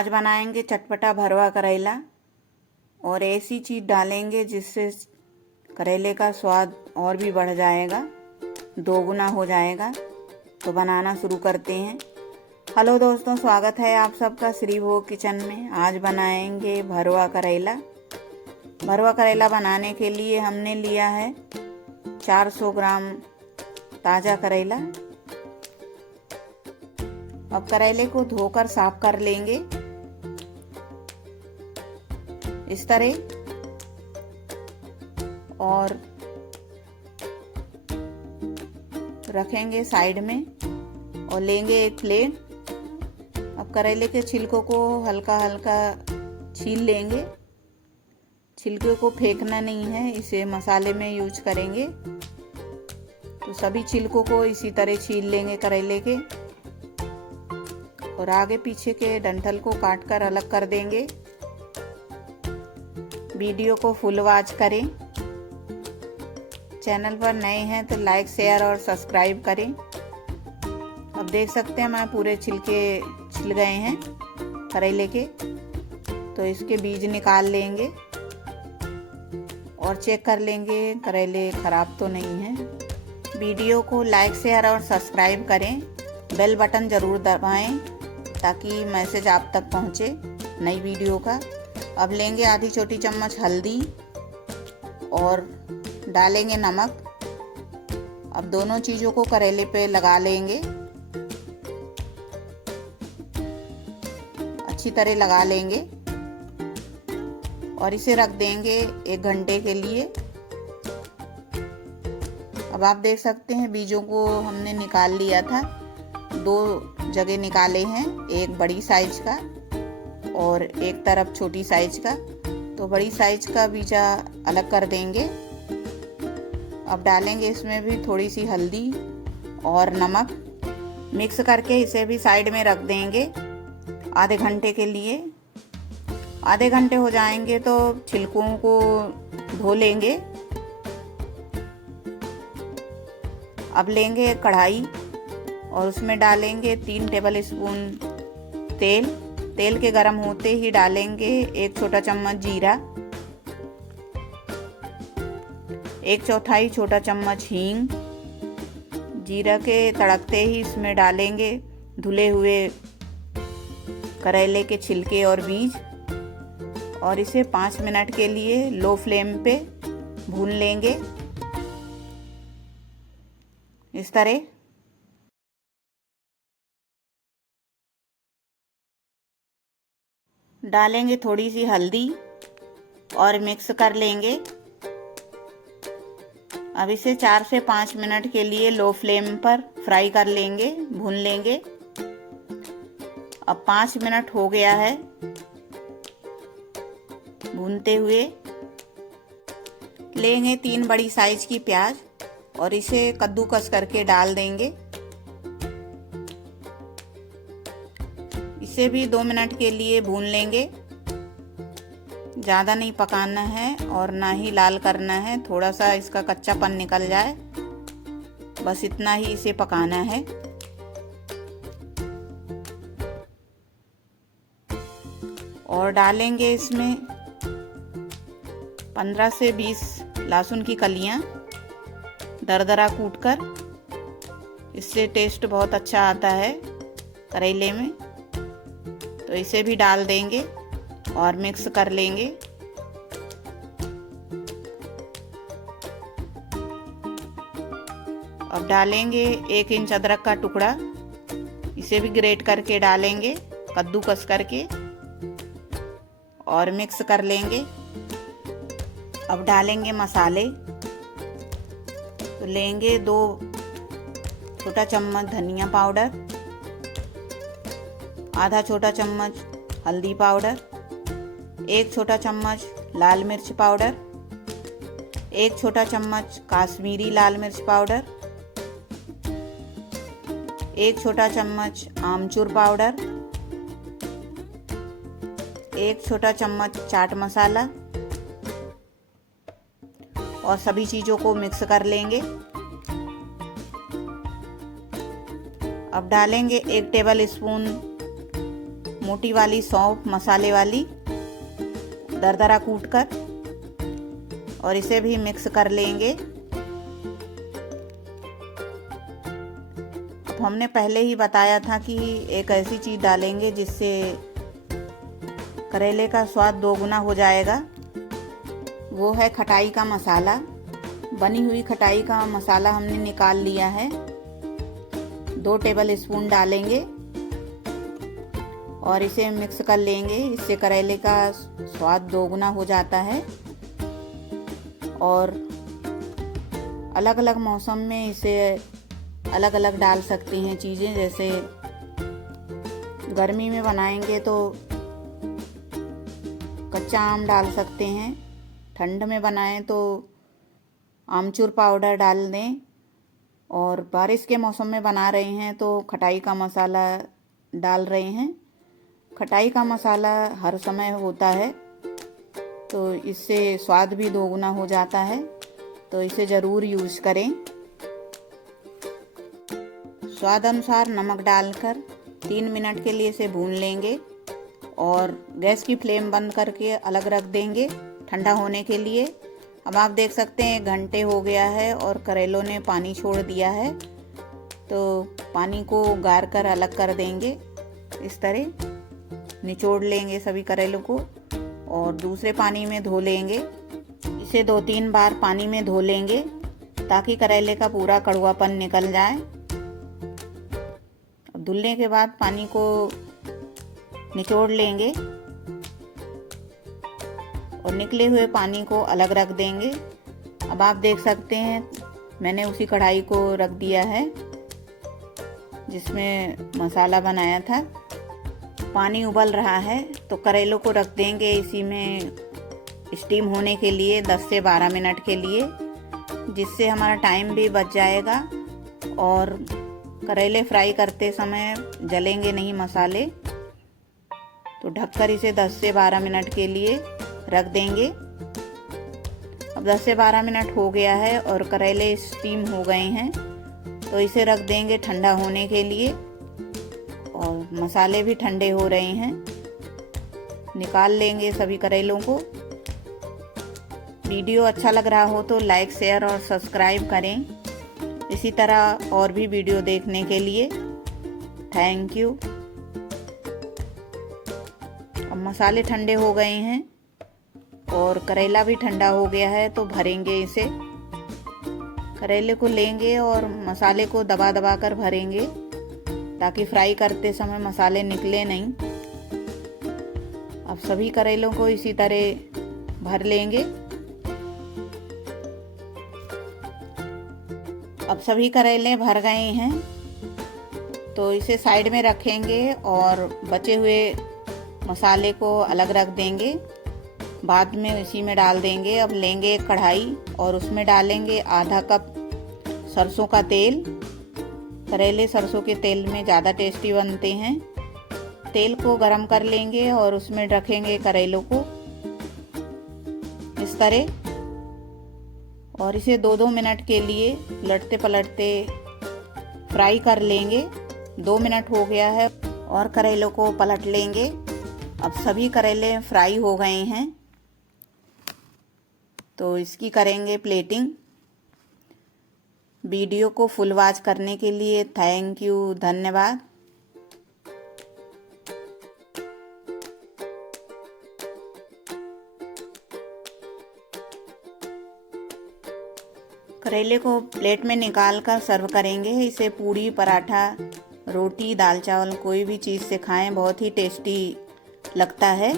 आज बनाएंगे चटपटा भरवा करेला और ऐसी चीज़ डालेंगे जिससे करेले का स्वाद और भी बढ़ जाएगा, दोगुना हो जाएगा। तो बनाना शुरू करते हैं। हेलो दोस्तों, स्वागत है आप सबका श्री भोग किचन में। आज बनाएंगे भरवा करेला। भरवा करेला बनाने के लिए हमने लिया है 400 ग्राम ताज़ा करेला। अब करेले को धोकर साफ कर लेंगे इस तरह, और रखेंगे साइड में और लेंगे एक प्लेट। अब करेले के छिलकों को हल्का हल्का छील लेंगे। छिलके को फेंकना नहीं है, इसे मसाले में यूज करेंगे। तो सभी छिलकों को इसी तरह छील लेंगे करेले के, और आगे पीछे के डंठल को काट कर अलग कर देंगे। वीडियो को फुल वॉच करें। चैनल पर नए हैं तो लाइक, शेयर और सब्सक्राइब करें। अब देख सकते हैं मैं पूरे छिलके छिल गए हैं करेले के। तो इसके बीज निकाल लेंगे और चेक कर लेंगे करेले खराब तो नहीं है। वीडियो को लाइक, शेयर और सब्सक्राइब करें। बेल बटन ज़रूर दबाएं ताकि मैसेज आप तक पहुंचे नई वीडियो का। अब लेंगे आधी छोटी चम्मच हल्दी और डालेंगे नमक। अब दोनों चीज़ों को करेले पे लगा लेंगे, अच्छी तरह लगा लेंगे और इसे रख देंगे 1 घंटे के लिए। अब आप देख सकते हैं बीजों को हमने निकाल लिया था। 2 जगह निकाले हैं, एक बड़ी साइज का और एक तरफ छोटी साइज का। तो बड़ी साइज का बीजा अलग कर देंगे। अब डालेंगे इसमें भी थोड़ी सी हल्दी और नमक, मिक्स करके इसे भी साइड में रख देंगे आधे घंटे के लिए। आधे घंटे हो जाएंगे तो छिलकों को धो लेंगे। अब लेंगे कढ़ाई और उसमें डालेंगे 3 टेबल स्पून तेल। तेल के गर्म होते ही डालेंगे 1 छोटा चम्मच जीरा, 1/4 छोटा चम्मच हींग। जीरा के तड़कते ही इसमें डालेंगे धुले हुए करेले के छिलके और बीज, और इसे 5 मिनट के लिए लो फ्लेम पे भून लेंगे इस तरह। डालेंगे थोड़ी सी हल्दी और मिक्स कर लेंगे। अब इसे 4 से 5 मिनट के लिए लो फ्लेम पर फ्राई कर लेंगे, भून लेंगे। अब 5 मिनट हो गया है भूनते हुए। लेंगे 3 बड़ी साइज की प्याज और इसे कद्दूकस करके डाल देंगे। इसे भी 2 मिनट के लिए भून लेंगे। ज़्यादा नहीं पकाना है और ना ही लाल करना है, थोड़ा सा इसका कच्चापन निकल जाए, बस इतना ही इसे पकाना है। और डालेंगे इसमें 15 से 20 लहसुन की कलियां दरदरा कूटकर। इससे टेस्ट बहुत अच्छा आता है करेले में। तो इसे भी डाल देंगे और मिक्स कर लेंगे। अब डालेंगे 1 इंच अदरक का टुकड़ा, इसे भी ग्रेट करके डालेंगे कद्दूकस करके और मिक्स कर लेंगे। अब डालेंगे मसाले। तो लेंगे 2 छोटा चम्मच धनिया पाउडर, आधा छोटा चम्मच हल्दी पाउडर, 1 छोटा चम्मच लाल मिर्च पाउडर, 1 छोटा चम्मच काश्मीरी लाल मिर्च पाउडर, 1 छोटा चम्मच आमचूर पाउडर, 1 छोटा चम्मच चाट मसाला, और सभी चीज़ों को मिक्स कर लेंगे। अब डालेंगे 1 टेबल स्पून मोटी वाली सौंफ मसाले वाली दरदरा कूटकर, और इसे भी मिक्स कर लेंगे। अब हमने पहले ही बताया था कि एक ऐसी चीज़ डालेंगे जिससे करेले का स्वाद दोगुना हो जाएगा, वो है खटाई का मसाला। बनी हुई खटाई का मसाला हमने निकाल लिया है, 2 टेबल स्पून डालेंगे और इसे मिक्स कर लेंगे। इससे करेले का स्वाद दोगुना हो जाता है। और अलग अलग मौसम में इसे अलग अलग डाल सकते हैं चीज़ें, जैसे गर्मी में बनाएंगे तो कच्चा आम डाल सकते हैं, ठंड में बनाएं तो आमचूर पाउडर डाल दें, और बारिश के मौसम में बना रहे हैं तो खटाई का मसाला डाल रहे हैं। खटाई का मसाला हर समय होता है तो इससे स्वाद भी दोगुना हो जाता है, तो इसे ज़रूर यूज़ करें। स्वाद अनुसार नमक डालकर 3 मिनट के लिए इसे भून लेंगे और गैस की फ्लेम बंद करके अलग रख देंगे ठंडा होने के लिए। अब आप देख सकते हैं 1 घंटे हो गया है और करेलों ने पानी छोड़ दिया है, तो पानी को गार कर अलग कर देंगे। इस तरह निचोड़ लेंगे सभी करेलों को और दूसरे पानी में धो लेंगे। इसे 2-3 बार पानी में धो लेंगे ताकि करेले का पूरा कड़वापन निकल जाए। धुलने के बाद पानी को निचोड़ लेंगे और निकले हुए पानी को अलग रख देंगे। अब आप देख सकते हैं मैंने उसी कढ़ाई को रख दिया है जिसमें मसाला बनाया था। पानी उबल रहा है तो करेलों को रख देंगे इसी में स्टीम होने के लिए 10 से 12 मिनट के लिए, जिससे हमारा टाइम भी बच जाएगा और करेले फ्राई करते समय जलेंगे नहीं मसाले। तो ढककर इसे 10 से 12 मिनट के लिए रख देंगे। अब 10 से 12 मिनट हो गया है और करेले स्टीम हो गए हैं, तो इसे रख देंगे ठंडा होने के लिए। और मसाले भी ठंडे हो रहे हैं, निकाल लेंगे सभी करेलों को। वीडियो अच्छा लग रहा हो तो लाइक, शेयर और सब्सक्राइब करें, इसी तरह और भी वीडियो देखने के लिए। Thank you. अब मसाले ठंडे हो गए हैं और करेला भी ठंडा हो गया है, तो भरेंगे इसे। करेले को लेंगे और मसाले को दबा दबा कर भरेंगे ताकि फ्राई करते समय मसाले निकले नहीं। अब सभी करेलों को इसी तरह भर लेंगे। अब सभी करेले भर गए हैं तो इसे साइड में रखेंगे और बचे हुए मसाले को अलग रख देंगे, बाद में इसी में डाल देंगे। अब लेंगे एक कढ़ाई और उसमें डालेंगे आधा कप सरसों का तेल। करेले सरसों के तेल में ज़्यादा टेस्टी बनते हैं। तेल को गरम कर लेंगे और उसमें रखेंगे करेलों को इस तरह, और इसे 2-2 मिनट के लिए उलटते पलटते फ्राई कर लेंगे। 2 मिनट हो गया है और करेलों को पलट लेंगे। अब सभी करेले फ्राई हो गए हैं तो इसकी करेंगे प्लेटिंग। वीडियो को फुल वॉच करने के लिए थैंक यू, धन्यवाद। करेले को प्लेट में निकाल कर सर्व करेंगे। इसे पूड़ी, पराठा, रोटी, दाल चावल कोई भी चीज़ से खाएं, बहुत ही टेस्टी लगता है।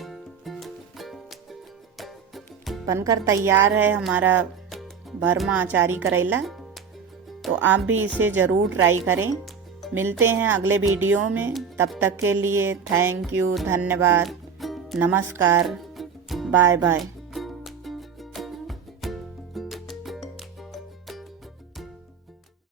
बनकर तैयार है हमारा भरमा अचारी करेला, तो आप भी इसे ज़रूर ट्राई करें। मिलते हैं अगले वीडियो में, तब तक के लिए थैंक यू, धन्यवाद, नमस्कार, बाय बाय।